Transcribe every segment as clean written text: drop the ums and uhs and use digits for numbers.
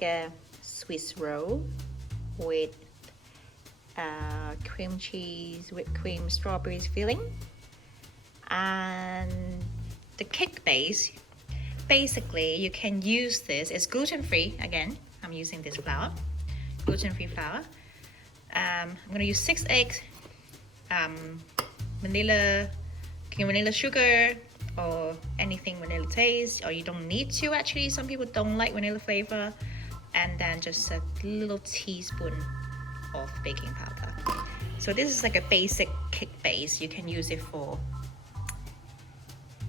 like a Swiss roll with cream cheese, whipped cream, strawberries filling. And the cake base, basically you can use this. It's gluten-free. Again, I'm using this flour, gluten-free flour. I'm gonna use 6 eggs, vanilla sugar, or anything vanilla taste, or you don't need to actually. Some people don't like vanilla flavor. And then just a little teaspoon of baking powder. So this is like a basic cake base. You can use it for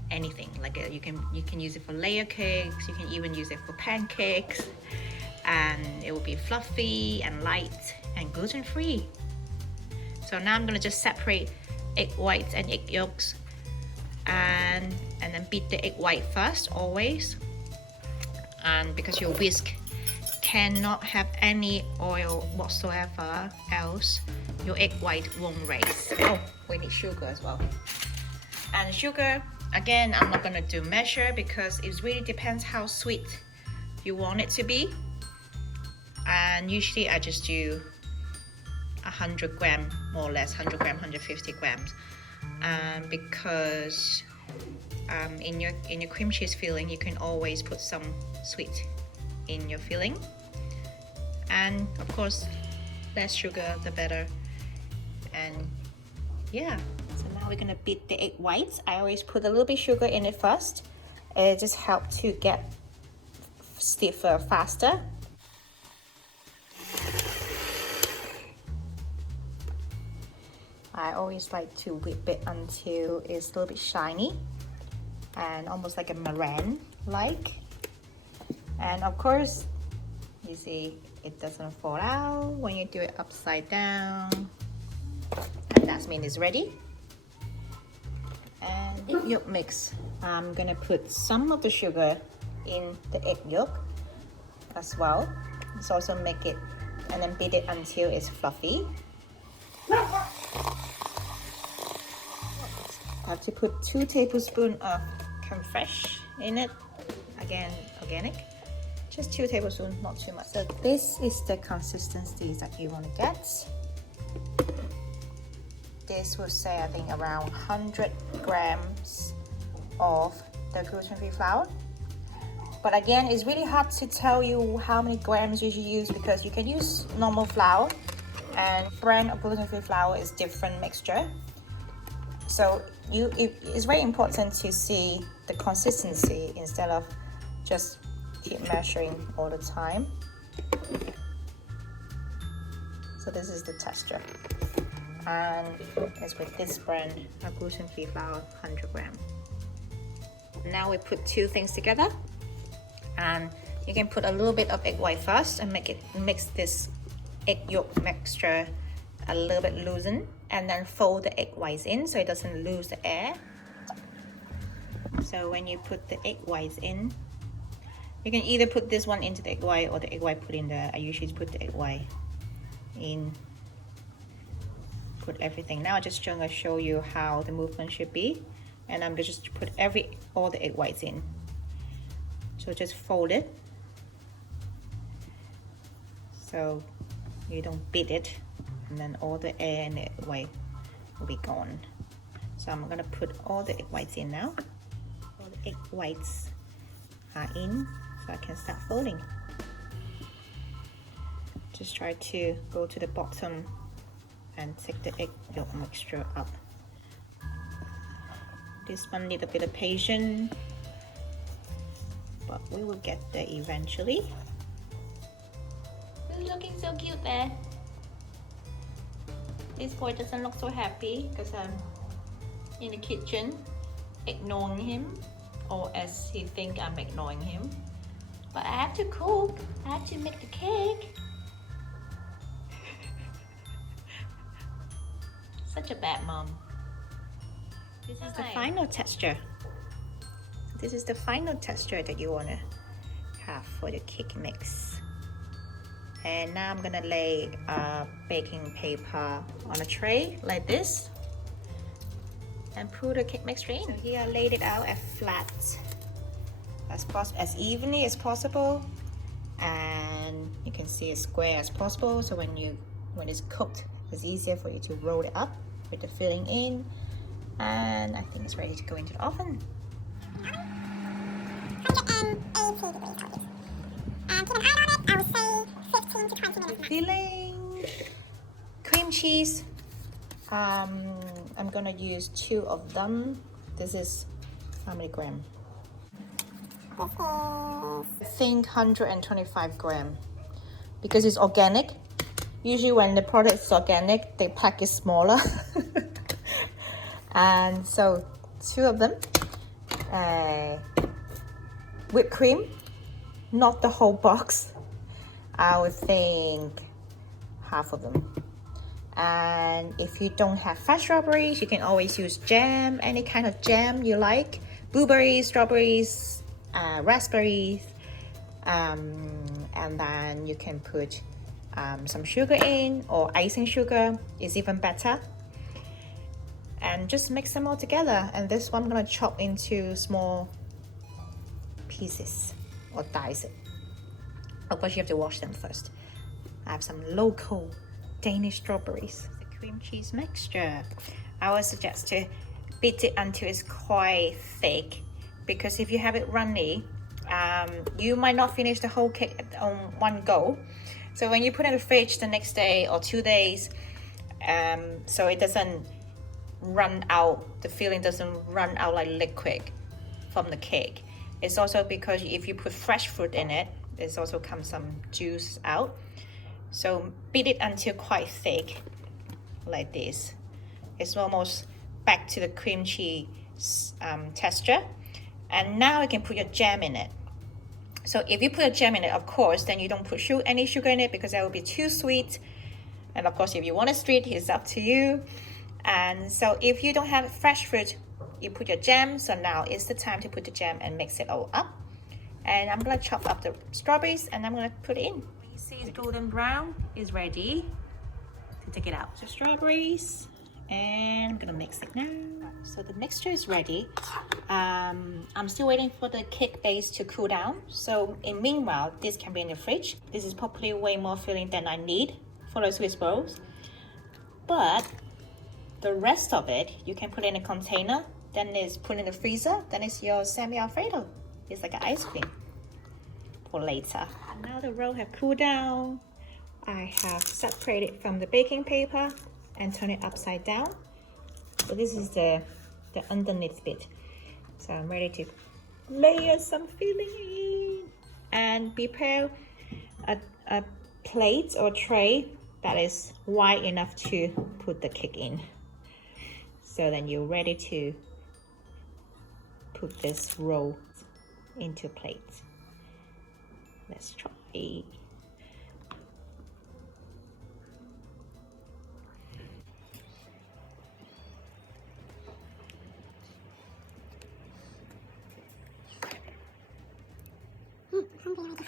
anything. Like you can use it for layer cakes. You can even use it for pancakes, and it will be fluffy and light and gluten-free. So now I'm gonna just separate egg whites and egg yolks, and then beat the egg white first always. And because your whisk cannot have any oil whatsoever, else your egg white won't raise. Oh, we need sugar as well. And sugar, again, I'm not gonna do measure because it really depends how sweet you want it to be. And usually I just do 100 grams, more or less 100 grams, 150 grams. Because in your cream cheese filling, you can always put some sweet in your filling. And of course, less sugar the better. And yeah, so now we're gonna beat the egg whites. I always put a little bit sugar in it first. It just helps to get stiffer faster. I always like to whip it until it's a little bit shiny and almost like a meringue like. And of course, you see it doesn't fall out when you do it upside down. And that means it's ready. And egg yolk mix. I'm gonna put some of the sugar in the egg yolk as well. Let's also make it and then beat it until it's fluffy. I have to put 2 tablespoons of fraiche in it. Again, organic. Just 2 tablespoons, not too much. So this is the consistency that you want to get. This will say, I think, around 100 grams of the gluten-free flour. But again, it's really hard to tell you how many grams you should use because you can use normal flour, and brand of gluten-free flour is different mixture. So it's very important to see the consistency instead of just keep measuring all the time. So this is the texture, and it's with this brand of gluten-free flour, 100 grams. Now we put 2 things together, and you can put a little bit of egg white first and mix this egg yolk mixture a little bit loosen, and then fold the egg whites in so it doesn't lose the air. So when you put the egg whites in, you can either put this one into the egg white or the egg white put in there. I usually put the egg white in, put everything. Now I'm just going to show you how the movement should be, and I'm just to put all the egg whites in. So just fold it so you don't beat it, and then all the air and the egg white will be gone. So I'm gonna put all the egg whites in now. All the egg whites are in, so I can start folding. Just try to go to the bottom and take the egg yolk mixture up. This one needs a bit of patience, but we will get there eventually. Who's looking so cute there? This boy doesn't look so happy because I'm in the kitchen ignoring him, or as he think I'm ignoring him. But I have to cook. I have to make the cake. Such a bad mom. This is the final texture. This is the final texture that you want to have for the cake mix. And now I'm gonna lay baking paper on a tray like this and put the cake mixture in. So here I laid it out as flat as evenly as possible, and you can see as square as possible, so when it's cooked, it's easier for you to roll it up with the filling in. And I think it's ready to go into the oven. 180 degrees Celsius. And keep an eye on it, I would say 15 to 20 minutes. Filling, cream cheese. I'm gonna use 2 of them. This is how many gram? This is, I think 125 gram, because it's organic. Usually when the product is organic, they pack it smaller. And so 2 of them. Whipped cream, not the whole box. I would think half of them. And if you don't have fresh strawberries, you can always use jam, any kind of jam you like. Blueberries, strawberries, raspberries, and then you can put some sugar in, or icing sugar is even better. And just mix them all together. And this one I'm gonna chop into small pieces or dice it. Of course, you have to wash them first. I have some local Danish strawberries. The cream cheese mixture. I would suggest to beat it until it's quite thick, because if you have it runny, you might not finish the whole cake on one go. So when you put it in the fridge the next day or 2 days, so it doesn't run out, the filling doesn't run out like liquid from the cake. It's also because if you put fresh fruit in it, there's also comes some juice out. So beat it until quite thick, like this. It's almost back to the cream cheese texture. And now you can put your jam in it. So if you put a jam in it, of course, then you don't put any sugar in it, because that would be too sweet. And of course, if you want it sweet, it's up to you. And so if you don't have fresh fruit, you put your jam. So now is the time to put the jam and mix it all up. And I'm gonna chop up the strawberries and I'm gonna put it in. You see it's golden brown, is ready to take it out. So strawberries, and I'm gonna mix it now. So the mixture is ready. I'm still waiting for the cake base to cool down. So in meanwhile, this can be in the fridge. This is probably way more filling than I need for the Swiss rolls. But the rest of it, you can put in a container, then it's put in the freezer, then it's your semi-alfredo. It's like an ice cream for later. And now the roll have cooled down. I have separated from the baking paper and turn it upside down. So this is the underneath bit. So I'm ready to layer some filling in. And prepare a plate or tray that is wide enough to put the cake in. So then you're ready to put this roll into a plate. Let's try. Hungry already.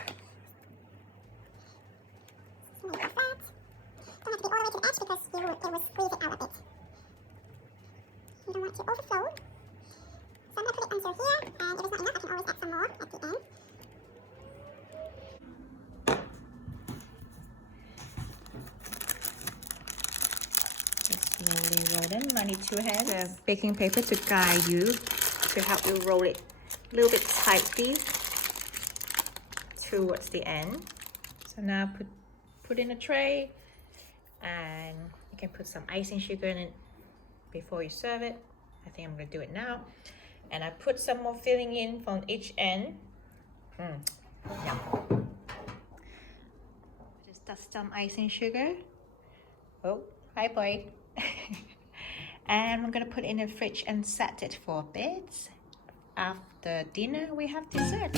Like that. Don't have to be all the way to the edge, because it will squeeze it out a bit. You don't want to overflow. So I'm going to put it until here, and if it's not enough, I can always add some more at the end. Just slowly roll them. I need 2 hands. The baking paper to guide you, to help you roll it a little bit tightly towards the end. So now put in a tray, and you can put some icing sugar in it before you serve it. I think I'm gonna do it now. And I put some more filling in from each end. Yeah. Just dust some icing sugar. Oh, hi boy. And I'm gonna put it in the fridge and set it for a bit. After dinner, we have dessert.